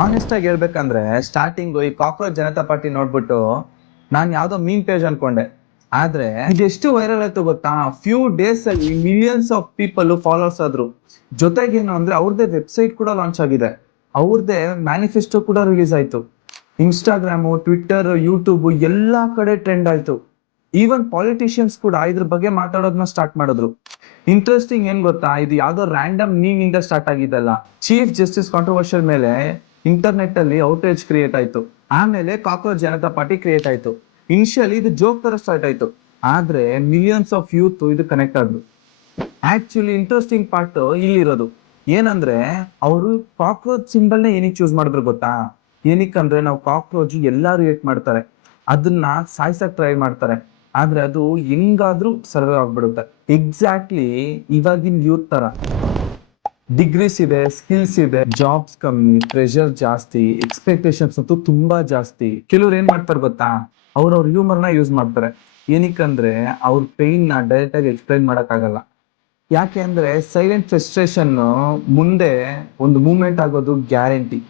Honest ಆಗಿ ಹೇಳ್ಬೇಕಂದ್ರೆ starting ಈ ಕಾಕ್ರೋಚ್ ಜನತಾ ಪಾರ್ಟಿ ನೋಡ್ಬಿಟ್ಟು ನಾನ್ ಯಾವ್ದೋ ಮೀಮ್ ಪೇಜ್ ಅನ್ಕೊಂಡೆ. ಆದ್ರೆ ಇದೆಷ್ಟು ವೈರಲ್ ಆಯ್ತು ಗೊತ್ತಾ? ಫ್ಯೂ ಡೇಸ್ ಅಲ್ಲಿ ಮಿಲಿಯನ್ಸ್ ಆಫ್ ಪೀಪಲ್ ಫಾಲೋವರ್ಸ್ ಆದ್ರು. ಜೊತೆಗೇನು ಅಂದ್ರೆ ಅವ್ರದ್ದೇ ವೆಬ್ಸೈಟ್ ಕೂಡ ಲಾಂಚ್ ಆಗಿದೆ, ಅವ್ರದ್ದೇ ಮ್ಯಾನಿಫೆಸ್ಟೋ ಕೂಡ ರಿಲೀಸ್ ಆಯ್ತು. ಇನ್ಸ್ಟಾಗ್ರಾಮು, ಟ್ವಿಟ್ಟರ್, ಯೂಟ್ಯೂಬ್ ಎಲ್ಲಾ ಕಡೆ ಟ್ರೆಂಡ್ ಆಯ್ತು. ಈವನ್ ಪಾಲಿಟಿಷಿಯನ್ಸ್ ಕೂಡ ಇದ್ರ ಬಗ್ಗೆ ಮಾತಾಡೋದನ್ನ ಸ್ಟಾರ್ಟ್ ಮಾಡಿದ್ರು. ಇಂಟ್ರೆಸ್ಟಿಂಗ್ ಏನ್ ಗೊತ್ತಾ, ಇದು ಯಾವ್ದೋ ರ್ಯಾಂಡಮ್ ನೀಮ್ ಇಂದ ಸ್ಟಾರ್ಟ್ ಆಗಿದ್ದಲ್ಲ. ಚೀಫ್ ಜಸ್ಟಿಸ್ ಕಾಂಟ್ರವರ್ಷಿಯಲ್ ಮೇಲೆ ಇಂಟರ್ನೆಟ್ ಅಲ್ಲಿ ಔಟ್ರೇಜ್ ಕ್ರಿಯೇಟ್ ಆಯ್ತು. ಆಮೇಲೆ ಕಾಕ್ರೋಚ್ ಜನತಾ ಪಾರ್ಟಿ ಕ್ರಿಯೇಟ್ ಆಯ್ತು. ಇನಿಷಿಯಲಿ ಇದು ಜೋಕ್ ತರ ಸ್ಟಾರ್ಟ್ ಆಯ್ತು, ಆದ್ರೆ ಮಿಲಿಯನ್ಸ್ ಆಫ್ ಯೂತ್ ಇದು ಕನೆಕ್ಟ್ ಆದ್ರು. ಆಕ್ಚುಲಿ ಇಂಟ್ರೆಸ್ಟಿಂಗ್ ಪಾರ್ಟ್ ಇಲ್ಲಿರೋದು ಏನಂದ್ರೆ, ಅವರು ಕಾಕ್ರೋಚ್ ಸಿಂಬಲ್ ನೇ ಏನಕ್ಕೆ ಚೂಸ್ ಮಾಡಿದ್ರು ಗೊತ್ತಾ? ಏನಕ್ಕಂದ್ರೆ ನಾವು ಕಾಕ್ರೋಚ್ ಎಲ್ಲಾರು ಏಟ್ ಮಾಡ್ತಾರೆ, ಅದನ್ನ ಸಾಯ್ಸಕ್ ಟ್ರೈ ಮಾಡ್ತಾರೆ, ಆದ್ರೆ ಅದು ಹೆಂಗಾದ್ರೂ ಸರ್ವೈವ್ ಆಗ್ಬಿಡುತ್ತೆ. ಎಕ್ಸಾಕ್ಟ್ಲಿ ಇವಾಗಿನ ಯೂತ್ ತರ. ಡಿಗ್ರೀಸ್ ಇದೆ, ಸ್ಕಿಲ್ಸ್ ಇದೆ, ಜಾಬ್ಸ್ ಕಮ್ಮಿ, ಪ್ರೆಷರ್ ಜಾಸ್ತಿ, ಎಕ್ಸ್ಪೆಕ್ಟೇಷನ್ಸ್ ಅಂತೂ ತುಂಬಾ ಜಾಸ್ತಿ. ಕೆಲವ್ರು ಏನ್ ಮಾಡ್ತಾರೆ ಗೊತ್ತಾ, ಅವ್ರವ್ರ ಹ್ಯೂಮರ್ ನ ಯೂಸ್ ಮಾಡ್ತಾರೆ. ಏನಕ್ಕಂದ್ರೆ ಅವ್ರ ಪೈನ್ ನ ಡೈರೆಕ್ಟ್ ಆಗಿ ಎಕ್ಸ್ಪ್ಲೈನ್ ಮಾಡಕ್ ಆಗಲ್ಲ. ಯಾಕೆ ಅಂದ್ರೆ ಸೈಲೆಂಟ್ ಫ್ರಸ್ಟ್ರೇಷನ್ ಮುಂದೆ ಒಂದು ಮೂವ್ಮೆಂಟ್ ಆಗೋದು ಗ್ಯಾರಂಟಿ.